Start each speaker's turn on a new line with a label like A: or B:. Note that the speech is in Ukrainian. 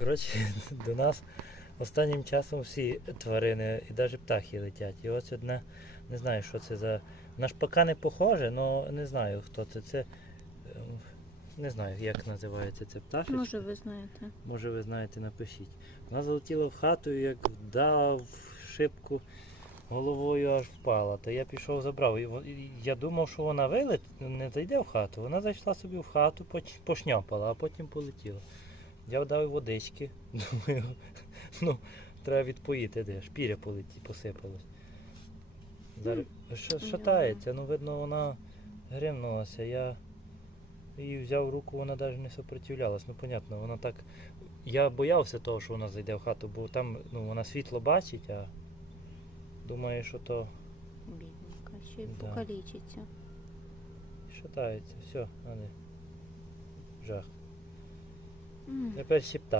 A: Коротше, до нас останнім часом всі тварини і навіть птахи летять. І ось одне, не знаю, що це за. На шпака не похоже, але не знаю хто це. Це. ем, Не знаю, як називається це пташечка.
B: Може, ви знаєте.
A: Може ви знаєте, напишіть. Вона залетіла в хату, як дала в шибку головою аж впала. То я пішов забрав. І Я думав, що вона вилет, не зайде в хату. Вона зайшла собі в хату, пошняпала, а потім полетіла. Я дав водички. Думаю, ну, треба відпоїти, де шпіря полеті, посипалась. Зараз що, шатається, ну видно, вона гримнулася. Я її взяв руку, вона навіть не сопротивлялась. Ну, понятно, вона так. Я боявся того, що вона зайде в хату, бо там ну, вона світло бачить, а думаю, що то
B: Бідненька, ще й
A: Да.
B: покалічиться.
A: шатається. Все, а не. Жах. é para receptar.